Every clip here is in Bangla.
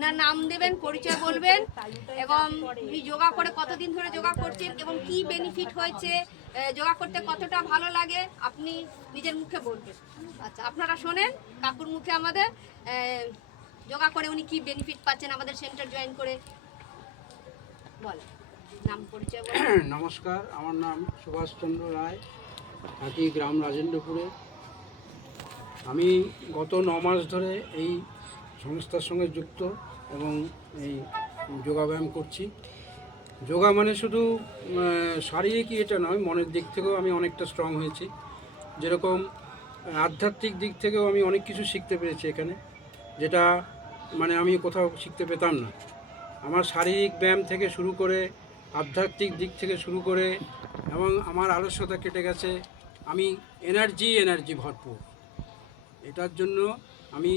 ওনার নাম দেবেন, পরিচয় বলবেন এবং উনি যোগা করে কতদিন ধরে যোগা করছেন এবং কি বেনিফিট হয়েছে, যোগা করতে কতটা ভালো লাগে আপনি নিজের মুখে বলবেন। আচ্ছা, আপনারা শোনেন কাকুর মুখে আমাদের যোগা করে উনি কি বেনিফিট পাচ্ছেন আমাদের সেন্টার জয়েন করে। বলেন, নাম পরিচয় বলেন। নমস্কার, আমার নাম সুভাষচন্দ্র রায়, থাকি গ্রাম রাজেন্দ্রপুরে। আমি গত 9 মাস ধরে এই সংস্থার সঙ্গে যুক্ত এবং এই যোগাব্যায়াম করছি। যোগা মানে শুধু শারীরিকই এটা নয়, মনের দিক থেকেও আমি অনেকটা স্ট্রং হয়েছি। যেরকম আধ্যাত্মিক দিক থেকেও আমি অনেক কিছু শিখতে পেরেছি এখানে, যেটা মানে আমি কোথাও শিখতে পেতাম না। আমার শারীরিক ব্যায়াম থেকে শুরু করে আধ্যাত্মিক দিক থেকে শুরু করে এবং আমার আলস্যতা কেটে গেছে। আমি এনার্জি ভরপুর। এটার জন্য আমি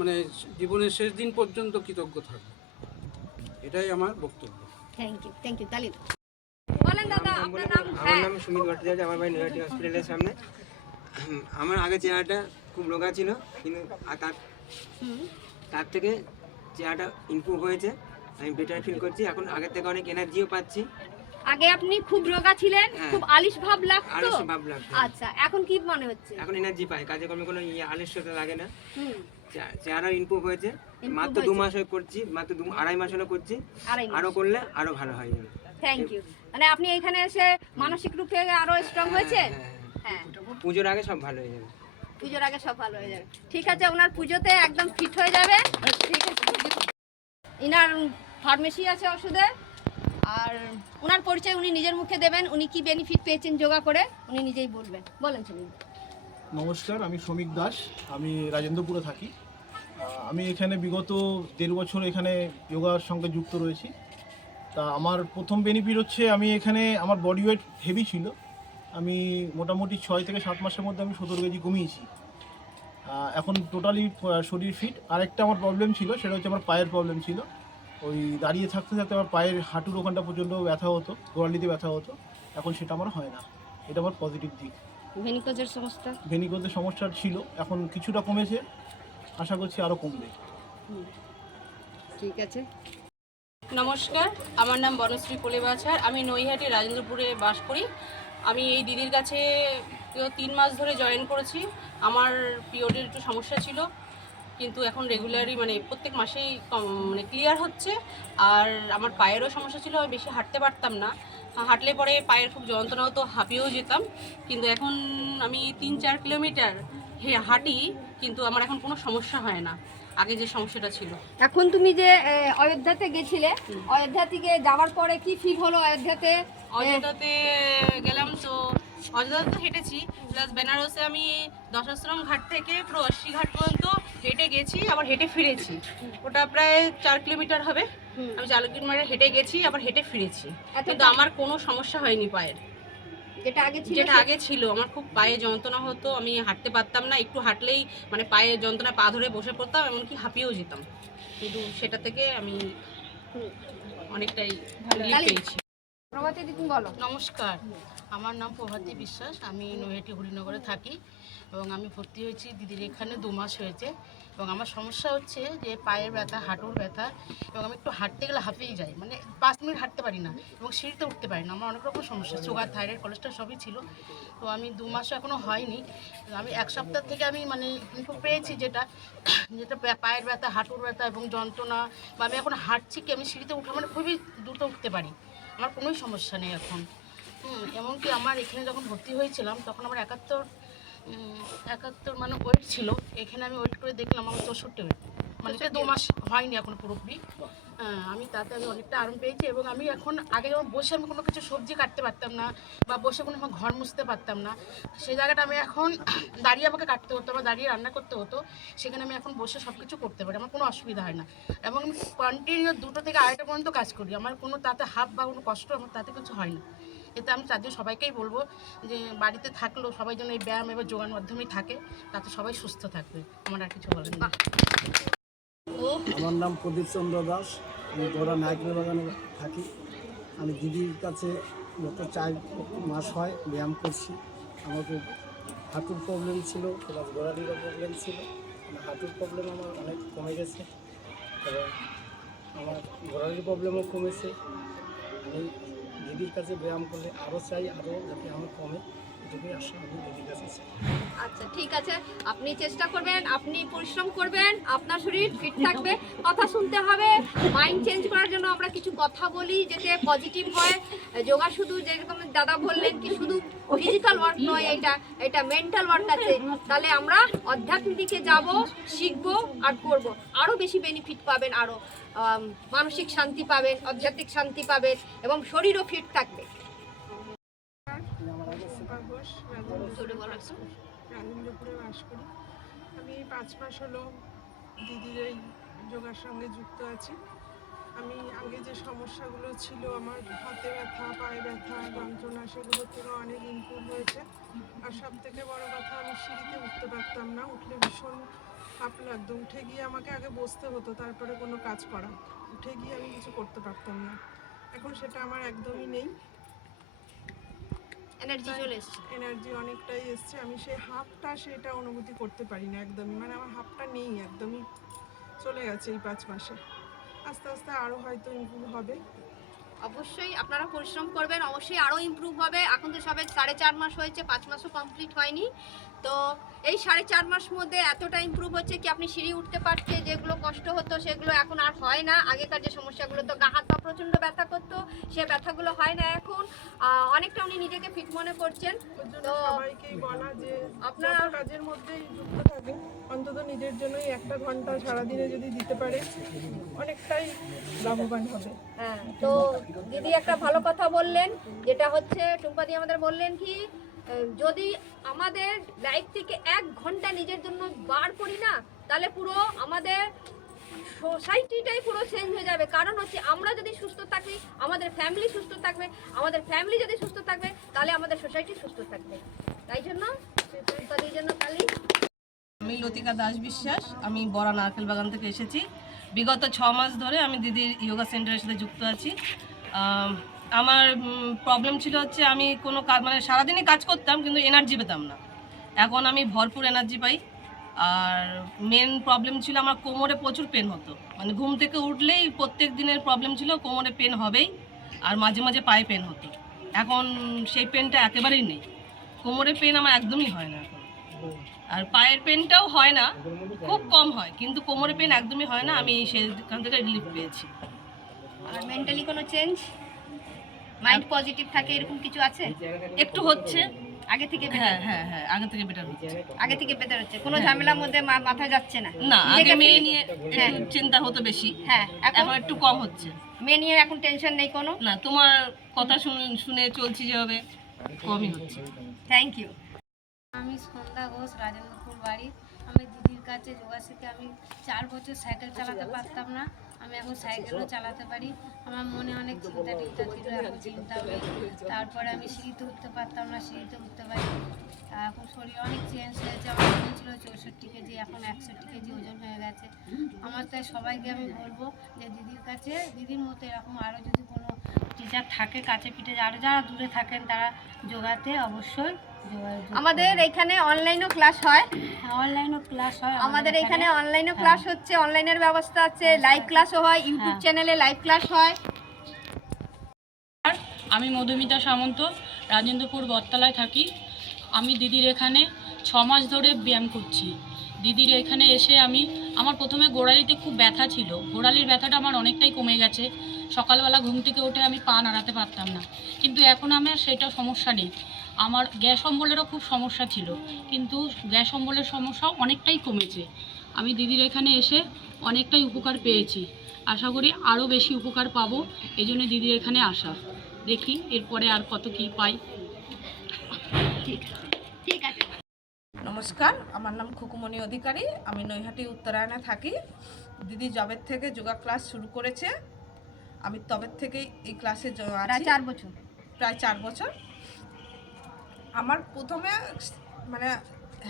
মানে জীবনের শেষ দিন পর্যন্ত কৃতজ্ঞ থাকব। এটাই আমার বক্তব্য। থ্যাংক ইউ তালি বলেন দাদা আপনার নাম। আমার নাম সুমিত ভট্টাচার্য, আমার বাড়ি নৈহাটি হসপিটালের সামনে। আমার আগে চেহারাটা খুব রোগা ছিল, কিন্তু তার থেকে চেহারাটা ইমপ্রুভ হয়েছে। আমি বেটার ফিল করছি এখন, আগের থেকে অনেক এনার্জিও পাচ্ছি। আগে আপনি খুব রোগা ছিলেন, খুব আলিশ ভাব লাগতো। আলস্য ভাব লাগতো। আচ্ছা, এখন কি মনে হচ্ছে? এখন এনার্জি পাই, কাজে কর্মে কোনো আলস্যতা লাগে না। চেহারা ইমপ্রুভ হয়েছে। মাত্র 2 মাস করছি, মাত্র 2-2.5 মাস হলো করছি। আরো করলে আরো ভালো হয়ে যাবে। Thank you. মানে আপনি এখানে এসে মানসিক রূপে আরো স্ট্রং হয়েছে। হ্যাঁ, পুজোর আগে সব ভালো হয়ে যাবে। পুজোর আগে সব ভালো হয়ে যাবে। ঠিক আছে, ওনার পুজোতে একদম ফিট হয়ে যাবে। ঠিক আছে, ইনার ফার্মেসি আছে ওষুধের, আর ওনার পরিচয় উনি নিজের মুখে দেবেন। উনি কি বেনিফিট পেয়েছেন যোগা করে উনি নিজেই বলবেন। বলেন সুমিত। নমস্কার, আমি শ্রমিক দাস, আমি রাজেন্দ্রপুরে থাকি। আমি এখানে বিগত 1.5 বছর এখানে যোগার সঙ্গে যুক্ত রয়েছি। তা আমার প্রথম বেনিফিট হচ্ছে, আমি এখানে আমার বডি ওয়েট হেভি ছিল। আমি মোটামুটি 6 থেকে 7 মাসের মধ্যে আমি 17 কেজি কমিয়েছি। এখন টোটালি শরীর ফিট। আরেকটা আমার প্রবলেম ছিল, সেটা হচ্ছে আমার পায়ের প্রবলেম ছিল। ওই দাঁড়িয়ে থাকতে থাকতে আমার পায়ের হাঁটুর ওখানটা পর্যন্ত ব্যথা হতো, গোড়ালিতে ব্যথা হতো। এখন সেটা আমার হয় না, এটা আমার পজিটিভ দিক। ভেনিকোজের সমস্যা ছিল, এখন কিছুটা কমেছে, আশা করছি আরও কমবে। ঠিক আছে। নমস্কার, আমার নাম বনশ্রী পলিবাছার, আমি নৈহাটি রাজেন্দ্রপুরে বাস করি। আমি এই দিদির কাছে 3 মাস ধরে জয়েন করেছি। আমার পিরিয়ডের একটু সমস্যা ছিল, কিন্তু এখন রেগুলারই মানে প্রত্যেক মাসেই মানে ক্লিয়ার হচ্ছে। আর আমার পায়েরও সমস্যা ছিল, আমি বেশি হাঁটতে পারতাম না। হাঁটলে পরে পায়ের খুব যন্ত্রণা হতো, হাঁপিয়েও যেতাম। কিন্তু এখন আমি 3-4 কিলোমিটার হাঁটি, কিন্তু আমার এখন কোনো সমস্যা হয় না, আগে যে সমস্যাটা ছিল। এখন তুমি যে অযোধ্যাতে গেছিলে, অযোধ্যা থেকে যাওয়ার পরে কি ফিল হলো? অযোধ্যাতে গেলাম তো, অযোধ্যাতে হেঁটেছি, প্লাস বেনারসে আমি দশাশ্রম ঘাট থেকে পুরো 80 ঘাট পর্যন্ত হেঁটে গেছি, আবার হেঁটে ফিরেছি। ওটা প্রায় 4 কিলোমিটার হবে। আমি 4 কিলোমিটার হেঁটে গেছি, আবার হেঁটে ফিরেছি, কিন্তু আমার কোনো সমস্যা হয়নি পায়ের। যেটা আগে ছিল, আমার খুব পায়ে যন্ত্রণা হতো, আমি হাঁটতে পারতাম না। একটু হাঁটলেই মানে পায়ে যন্ত্রণা, পা ধরে বসে পড়তাম, এমনকি হাঁপিয়েও যেতাম। কিন্তু সেটা থেকে আমি অনেকটাই রিলিফ পেয়েছি। নমস্কার, আমার নাম প্রভাতী বিশ্বাস, আমি নৈহাটি হরিনগরে থাকি এবং আমি ভর্তি হয়েছি দিদির এখানে 2 মাস হয়েছে। এবং আমার সমস্যা হচ্ছে যে পায়ের ব্যথা, হাঁটুর ব্যথা, এবং আমি একটু হাঁটতে গেলে হাঁপিয়ে যাই, মানে 5 মিনিট হাঁটতে পারি না এবং সিঁড়িতে উঠতে পারি না। আমার অনেক রকম সমস্যা, সুগার, থাইরয়েড, কোলেস্ট্রল সবই ছিল। তো আমি 2 মাসও এখনও হয়নি, আমি 1 সপ্তাহ থেকে আমি মানে ইনপুট পেয়েছি, যেটা পায়ের ব্যথা, হাঁটুর ব্যথা এবং যন্ত্রণা, বা আমি এখন হাঁটছি কি আমি সিঁড়িতে উঠে মানে খুবই দ্রুত উঠতে পারি, আমার কোনোই সমস্যা নেই এখন। এমনকি আমার এখানে যখন ভর্তি হয়েছিলাম তখন আমার 71 মানে ওয়েট ছিল। এখানে আমি ওয়েট করে দেখলাম আমার 64 ওয়েট, মানে 2 মাস হয়নি এখন পুরোপুরি। আমি তাতে আমি অনেকটা আরাম পেয়েছি। এবং আমি এখন, আগে যেমন বসে আমি কোনো কিছু সবজি কাটতে পারতাম না, বা বসে কোনো সময় ঘর মুছতে পারতাম না, সেই জায়গাটা আমি এখন দাঁড়িয়ে আমাকে কাটতে হতো বা দাঁড়িয়ে রান্না করতে হতো, সেখানে আমি এখন বসে সব কিছু করতে পারি, আমার কোনো অসুবিধা হয় না। এবং আমি কন্টিনিউ 2টো থেকে 2:30 পর্যন্ত কাজ করি, আমার কোনো তাতে হাফ বা কোনো কষ্ট আমার তাতে কিছু হয় না। এতে আমি তার জন্য সবাইকেই বলবো যে বাড়িতে থাকলেও সবাই যেন এই ব্যায়াম এবং যোগার মাধ্যমেই থাকে, তাতে সবাই সুস্থ থাকবে। আমার আর কিছু বলার নেই। আমার নাম প্রদীপ চন্দ্র দাস, আমি গোড়া নায়করা বাগানে থাকি। আমি দিদির কাছে গত 4 মাস হয় ব্যায়াম করছি। আমাকে হাঁটুর প্রবলেম ছিল, প্লাস গোড়ালিরও প্রবলেম ছিল। হাঁটুর প্রবলেম আমার অনেক কমে গেছে, এবং আমার গোড়ালির প্রবলেমও কমেছে। আমি দিদির কাছে ব্যায়াম করলে আরও চাই, আরও যাতে আমার কমে, এটুকুই আশা আমি দিদির কাছে চাই। আচ্ছা ঠিক আছে, আপনি চেষ্টা করবেন, আপনি পরিশ্রম করবেন, আপনার শরীর ফিট থাকবে। কথা শুনতে হবে, মাইন্ড চেঞ্জ করার জন্য আমরা কিছু কথা বলি যেটা পজিটিভ হয়। যোগা শুধু যেরকম দাদা বললেন কি শুধু ফিজিক্যাল ওয়ার্ক নয়, এটা মেন্টাল ওয়ার্ক আছে। তাহলে আমরা আধ্যাত্মিক দিকে যাব, শিখবো আর করব, আরও বেশি বেনিফিট পাবেন, আরও মানসিক শান্তি পাবেন, আধ্যাত্মিক শান্তি পাবেন এবং শরীরও ফিট থাকবে। রাজেন্দ্রপুরে বাস করি। আমি 5 মাস হলো দিদির এই যোগার সঙ্গে যুক্ত আছি। আমি আগে যে সমস্যাগুলো ছিল আমার হাতে ব্যথা, পায়ে ব্যথা, যন্ত্রণা, সেগুলোর থেকে অনেক ইমপ্রুভ হয়েছে। আর সব থেকে বড় কথা, আমি সিঁড়িতে উঠতে পারতাম না, উঠলে ভীষণ হাঁপা লাগতো। উঠে গিয়ে আমাকে আগে বসতে হতো, তারপরে কোনো কাজ করা, উঠে গিয়ে আমি কিছু করতে পারতাম না। এখন সেটা আমার একদমই নেই, এনার্জি চলে এসছে। এনার্জি অনেকটাই এসছে। আমি সেই হাফটা সেটা অনুভূতি করতে পারি না একদমই, মানে আমার হাফটা নেই, একদমই চলে গেছে এই 5 মাসে। আস্তে আস্তে আরও হয়তো ইমপ্রুভ হবে। অবশ্যই আপনারা পরিশ্রম করবেন, অবশ্যই আরও ইমপ্রুভ হবে। এখন তো সবে 4.5 মাস হয়েছে, 5 মাসও কমপ্লিট হয়নি। তো এই 4.5 মাস মধ্যে এতটা ইমপ্রুভ হচ্ছে কি আপনি সিঁড়ি উঠতে পারছে, যেগুলো কষ্ট হতো সেগুলো এখন আর হয় না। আগেকার যে সমস্যাগুলো, তো গা হাত পা প্রচণ্ড ব্যথা করতো, সে ব্যথাগুলো হয় না এখন। অনেকটা উনি নিজেকে ফিট মনে করছেন। ওর জন্য তো সবাইকেই বলা যে আপনারা আপনারা কাজের মধ্যেই যুক্ত থাকেন, অন্তত নিজের জন্যই 1 ঘন্টা সারাদিনে যদি দিতে পারে অনেকটাই লাভবান হবে। হ্যাঁ, তো দিদি একটা ভালো কথা বললেন, যেটা হচ্ছে টুম্পাদি আমাদের বললেন কি যদি আমাদের লাইফ থেকে 1 ঘন্টা নিজের জন্য বার করি না, তাহলে পুরো আমাদের সোসাইটিটাই পুরো চেঞ্জ হয়ে যাবে। কারণ হচ্ছে আমরা যদি সুস্থ থাকি, আমাদের ফ্যামিলি সুস্থ থাকবে, আমাদের ফ্যামিলি যদি সুস্থ থাকবে, তাহলে আমাদের সোসাইটি সুস্থ থাকবে। তাই জন্য টুম্পাদির জন্য খালি। আমি লতিকা দাস বিশ্বাস, আমি বড়া নারকেল বাগান থেকে এসেছি। বিগত 6 মাস ধরে আমি দিদির যোগা সেন্টারের সাথে যুক্ত আছি। আমার প্রবলেম ছিল হচ্ছে আমি কোনো কাজ মানে সারাদিনই কাজ করতাম কিন্তু এনার্জি পেতাম না। এখন আমি ভরপুর এনার্জি পাই। আর মেন প্রবলেম ছিল আমার কোমরে প্রচুর পেন হতো, মানে ঘুম থেকে উঠলেই প্রত্যেক দিনের প্রবলেম ছিল কোমরে পেন হবেই, আর মাঝে মাঝে পায়ে পেন হতো। এখন সেই পেনটা একেবারেই নেই, কোমরে পেন আমার একদমই হয় না এখন। আর পায়ের পেনটাও হয় না, খুব কম হয়, কিন্তু কোমরে পেন একদমই হয় না। আমি সেখান থেকে রিলিফ পেয়েছি। আর মেন্টালি কোনো চেঞ্জ, মাইন্ড পজিটিভ থাকে এরকম কিছু আছে? একটু হচ্ছে আগে থেকে হ্যাঁ হ্যাঁ হ্যাঁ, আগে থেকে বেটার হচ্ছে। আগে থেকে বেটার হচ্ছে, কোনো ঝামেলার মধ্যে মাথায় যাচ্ছে না। না, আগে নিজেকে মেয়ে free- নিয়ে হ্যাঁ। একটু চিন্তা হতো বেশি, হ্যাঁ, এখন একটু কম হচ্ছে। মেয়ে নিয়ে এখন টেনশন নেই কোনো। না, তোমার কথা শুনে চলছি যেভাবে, কমই হচ্ছে। Thank you. আমি সন্ধ্যা ঘোষ, রাজেন্দ্রপুর বাড়ি। আমি দিদির কাছে যোগা শিখে আমি 4 বছর সাইকেল চালাতে পারতাম না, আমি এখন সাইকেলও চালাতে পারি। আমার মনে অনেক চিন্তা টিন্তা ছিল, এখন চিন্তা নেই। তারপরে আমি সিঁড়িতে উঠতে পারতাম না, সিঁড়িতে উঠতে পারি। এখন শরীর অনেক চেঞ্জ হয়েছে। আমার ওজন ছিল 64 কেজি, এখন 61 কেজি ওজন হয়ে গেছে। আমার তাই সবাইকে আমি বলবো যে দিদির কাছে, দিদির মতো এরকম আরও যদি কোনো টিচার থাকে কাছে পিঠে, আরও যারা দূরে থাকেন তারা যোগাতে অবশ্যই আমাদের এখানে অনলাইনও ক্লাস হয়, অনলাইনও ক্লাস হয়। আমাদের এখানে অনলাইনও ক্লাস হচ্ছে, অনলাইনের ব্যবস্থা আছে, লাইভ ক্লাসও হয়, ইউটিউব চ্যানেলে লাইভ ক্লাস হয়। আমি মধুমিতা সামন্ত, রাজেন্দ্রপুর বটতলায় থাকি। আমি দিদির এখানে 6 মাস ধরে ব্যায়াম করছি। দিদির এখানে এসে আমার প্রথমে গোড়ালিতে খুব ব্যথা ছিল, গোড়ালির ব্যথাটা আমার অনেকটাই কমে গেছে। সকালবেলা ঘুম থেকে উঠে আমি পা নাড়াতে পারতাম না, কিন্তু এখন আমার সেটা সমস্যা নেই। আমার গ্যাস অম্বলেরও খুব সমস্যা ছিল, কিন্তু গ্যাস অম্বলের সমস্যাও অনেকটাই কমেছে। আমি দিদির এখানে এসে অনেকটাই উপকার পেয়েছি, আশা করি আরও বেশি উপকার পাবো, এই জন্য দিদির এখানে আসা। দেখি এরপরে আর কত কী পাই। ঠিক আছে। নমস্কার, আমার নাম খুকুমণি অধিকারী, আমি নৈহাটি উত্তরায়ণে থাকি। দিদি জবের থেকে যোগা ক্লাস শুরু করেছে, আমি তবের থেকেই এই ক্লাসে প্রায় 4 বছর। প্রায় 4 বছর। আমার প্রথমে মানে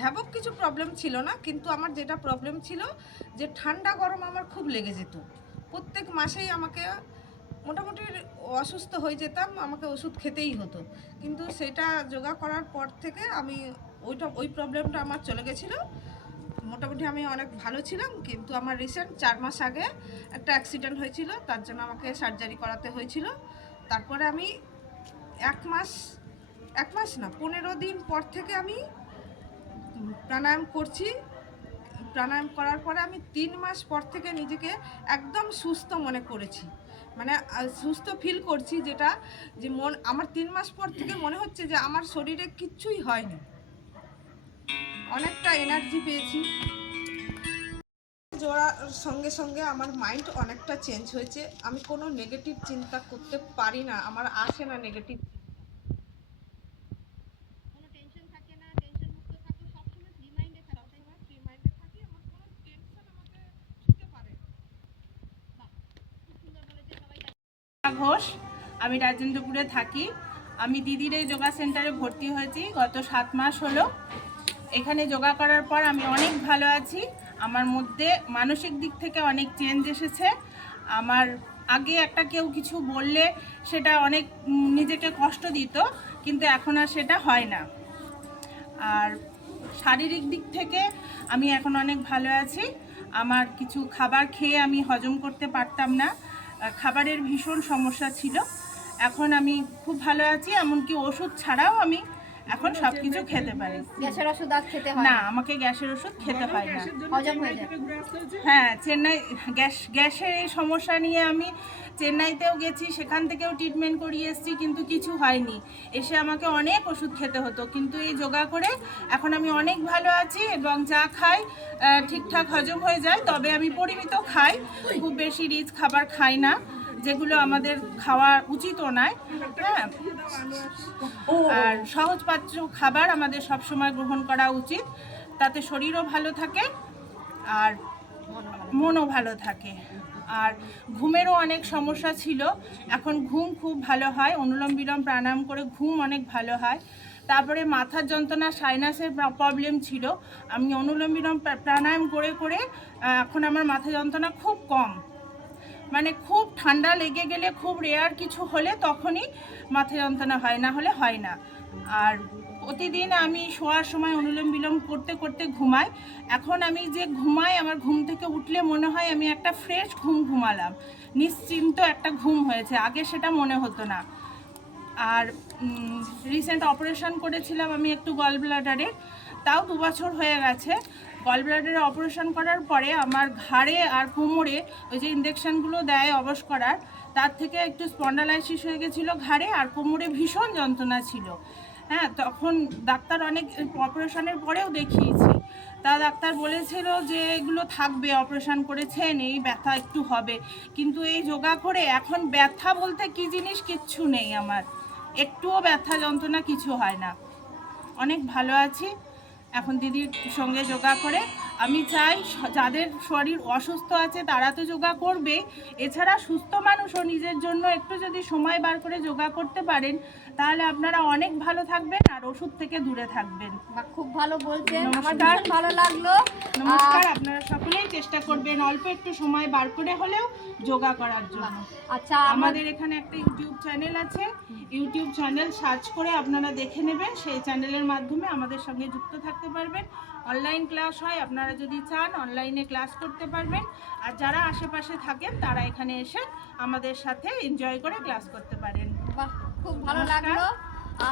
হ্যাবক কিছু প্রবলেম ছিল না, কিন্তু আমার যেটা প্রবলেম ছিল যে ঠান্ডা গরম আমার খুব লেগে যেত। প্রত্যেক মাসেই আমাকে মোটামুটি অসুস্থ হয়ে যেতাম, আমাকে ওষুধ খেতেই হতো। কিন্তু সেটা যোগা করার পর থেকে আমি ওই প্রবলেমটা আমার চলে গেছিলো। মোটামুটি আমি অনেক ভালো ছিলাম, কিন্তু আমার রিসেন্ট 4 মাস আগে একটা অ্যাক্সিডেন্ট হয়েছিল, তার জন্য আমাকে সার্জারি করাতে হয়েছিল। তারপরে আমি এক মাস না 15 দিন পর থেকে আমি প্রাণায়াম করছি। প্রাণায়াম করার পরে আমি 3 মাস পর থেকে নিজেকে একদম সুস্থ মনে করেছি, মানে সুস্থ ফিল করছি, যেটা যে আমার 3 মাস পর থেকে মনে হচ্ছে যে আমার শরীরে কিচ্ছুই হয়নি, অনেকটা এনার্জি পেয়েছি। জোড়ার সঙ্গে সঙ্গে আমার মাইন্ড অনেকটা চেঞ্জ হয়েছে, আমি কোনো নেগেটিভ চিন্তা করতে পারি না, আমার আসে না নেগেটিভ। ঘোষ, আমি রাজেন্দ্রপুরে থাকি। আমি দিদির এই যোগা সেন্টারে ভর্তি হয়েছি গত 7 মাস হলো। এখানে যোগা করার পর আমি অনেক ভালো আছি। আমার মধ্যে মানসিক দিক থেকে অনেক চেঞ্জ এসেছে। আমার আগে একটা কেউ কিছু বললে সেটা অনেক নিজেকে কষ্ট দিত, কিন্তু এখন আর সেটা হয় না। আর শারীরিক দিক থেকে আমি এখন অনেক ভালো আছি। আমার কিছু খাবার খেয়ে আমি হজম করতে পারতাম না, খাবারের ভীষণ সমস্যা ছিল। এখন আমি খুব ভালো আছি, এমনকি ওষুধ ছাড়াও আমি এখন সব কিছু খেতে পারি। গ্যাসের ওষুধ আর খেতে হয় না, আমাকে গ্যাসের ওষুধ খেতে হয় না। হজম হয়ে যায়। হ্যাঁ, চেন্নাই গ্যাসের এই সমস্যা নিয়ে আমি চেন্নাইতেও গেছি, সেখান থেকেও ট্রিটমেন্ট করিয়ে এসেছি, কিন্তু কিছু হয়নি। এসে আমাকে অনেক ওষুধ খেতে হতো, কিন্তু এই যোগা করে এখন আমি অনেক ভালো আছি এবং যা খাই ঠিকঠাক হজম হয়ে যায়। তবে আমি পরিমিত খাই, খুব বেশি রিচ খাবার খাই না, যেগুলো আমাদের খাওয়া উচিতও নয়। হ্যাঁ, আর সহজপাচ্য খাবার আমাদের সবসময় গ্রহণ করা উচিত, তাতে শরীরও ভালো থাকে আর মনও ভালো থাকে। আর ঘুমেরও অনেক সমস্যা ছিল, এখন ঘুম খুব ভালো হয়। অনুলোম বিলোম প্রাণায়াম করে ঘুম অনেক ভালো হয়। তারপরে মাথার যন্ত্রণা, সাইনাসের প্রবলেম ছিল, আমি অনুলোম বিলোম প্রাণায়াম করে করে এখন আমার মাথা যন্ত্রণা খুব কম। মানে খুব ঠান্ডা লেগে গেলে, খুব রেয়ার কিছু হলে তখনই মাথা যন্ত্রণা হয়, না হলে হয় না। আর প্রতিদিন আমি শোয়ার সময় অনুলোম বিলোম করতে করতে ঘুমাই। এখন আমি যে ঘুমাই, আমার ঘুম থেকে উঠলে মনে হয় আমি একটা ফ্রেশ ঘুমালাম, নিশ্চিন্ত একটা ঘুম হয়েছে, আগে সেটা মনে হতো না। আর রিসেন্ট অপারেশন করেছিলাম আমি একটু গল ব্লাডারে, তাও 2 বছর হয়ে গেছে। গল ব্লাডারে অপারেশন করার পরে আমার ঘাড়ে আর কোমরে ওই যে ইঞ্জেকশনগুলো দেয় অবশ করার, তার থেকে একটু স্পন্ডালাইসিস হয়ে গেছিলো ঘাড়ে, আর কোমরে ভীষণ যন্ত্রণা ছিল। হ্যাঁ, তখন ডাক্তার অনেক অপারেশনের পরেও দেখিয়েছি, তা ডাক্তার বলেছিল যে এগুলো থাকবে, অপারেশন করেছেন, এই ব্যথা একটু হবে। কিন্তু এই যোগা করে এখন ব্যথা বলতে কি জিনিস কিচ্ছু নেই, আমার একটুও ব্যথা যন্ত্রণা কিছু হয় না, অনেক ভালো আছি এখন দিদির সঙ্গে যোগা করে। আমি চাই যাদের শরীর অসুস্থ আছে তারা তো যোগা করবে, এছাড়া সুস্থ মানুষও নিজের জন্য একটু যদি সময় বার করে যোগা করতে পারেন, তাহলে আপনারা অনেক ভালো থাকবেন আর ওষুধ থেকে দূরে থাকবেন। খুব ভালো বলছেন, আমার নমস্কার। ভীষণ ভালো লাগলো। নমস্কার, আপনারা সকলেই চেষ্টা করবেন অল্প একটু সময় বার করে হলেও যোগা করার জন্য। আচ্ছা, আমাদের এখানে একটা ইউটিউব চ্যানেল আছে, ইউটিউব চ্যানেল সার্চ করে আপনারা দেখে নেবেন, সেই চ্যানেলের মাধ্যমে আমাদের সঙ্গে যুক্ত থাকতে পারবেন। অনলাইন ক্লাস হয়, আপনারা যদি চান অনলাইনে ক্লাস করতে পারবেন। আর যারা আশেপাশে থাকেন তারা এখানে এসে আমাদের সাথে এনজয় করে ক্লাস করতে পারেন। বাহ, খুব ভালো লাগলো।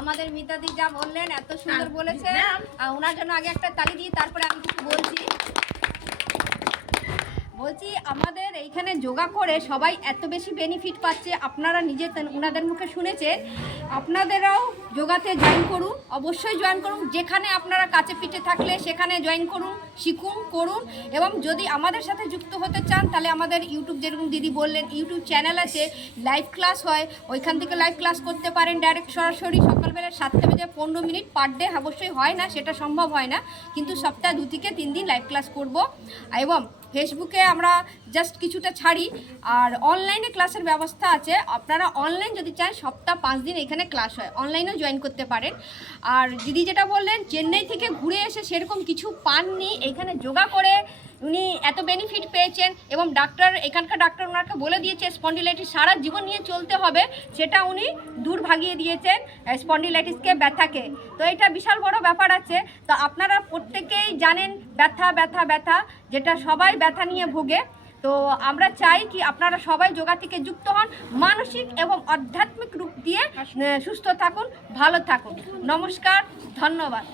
আমাদের মিতাদি যা বললেন এত সুন্দর বলেছে, আর ওনার জন্য আগে একটা তালি দিয়ে তারপরে আমি কিছু বলছি। আমাদের এইখানে যোগা করে সবাই এত বেশি বেনিফিট পাচ্ছে, আপনারা নিজে ওনাদের মুখে শুনেছেন। আপনাদেরাও যোগাতে জয়েন করুন, অবশ্যই জয়েন করুন। যেখানে আপনারা কাছে পিঠে থাকলে সেখানে জয়েন করুন, শিখুন, করুন। এবং যদি আমাদের সাথে যুক্ত হতে চান তাহলে আমাদের ইউটিউব, যেরকম দিদি বললেন, ইউটিউব চ্যানেল আছে, লাইভ ক্লাস হয়, ওইখান থেকে লাইভ ক্লাস করতে পারেন ডাইরেক্ট সরাসরি সকালবেলা 7টা বেজে 15 মিনিট পার ডে। অবশ্যই হয় না, সেটা সম্ভব হয় না, কিন্তু সপ্তাহে 2 থেকে 3 দিন লাইভ ক্লাস করব। এবং ফেসবুকে আমরা জাস্ট কিছুটা ছাড়ি, আর অনলাইনে ক্লাসের ব্যবস্থা আছে। আপনারা অনলাইন যদি চান সপ্তাহে 5 দিন এখানে ক্লাস হয়, অনলাইনেও জয়েন করতে পারেন। আর দিদি যেটা বললেন চেন্নাই থেকে ঘুরে এসে সেরকম কিছু পাননি, এখানে যোগা করে উনি এত বেনিফিট পেয়েছেন এবং ডাক্তার এখানকার ডাক্তার ওনাকে বলে দিয়েছে স্পন্ডিলাইটিস সারা জীবন নিয়ে চলতে হবে, সেটা উনি দূর ভাগিয়ে দিয়েছেন স্পন্ডিলাইটিসকে, ব্যথাকে। তো এটা বিশাল বড় ব্যাপার আছে। তো আপনারা প্রত্যেকেই জানেন ব্যথা ব্যথা ব্যথা, যেটা সবাই ব্যথা নিয়ে ভোগে। তো আমরা চাই কি আপনারা সবাই যোগা থেকে যুক্ত হন, মানসিক এবং আধ্যাত্মিক রূপ দিয়ে সুস্থ থাকুন, ভালো থাকুন। নমস্কার, ধন্যবাদ।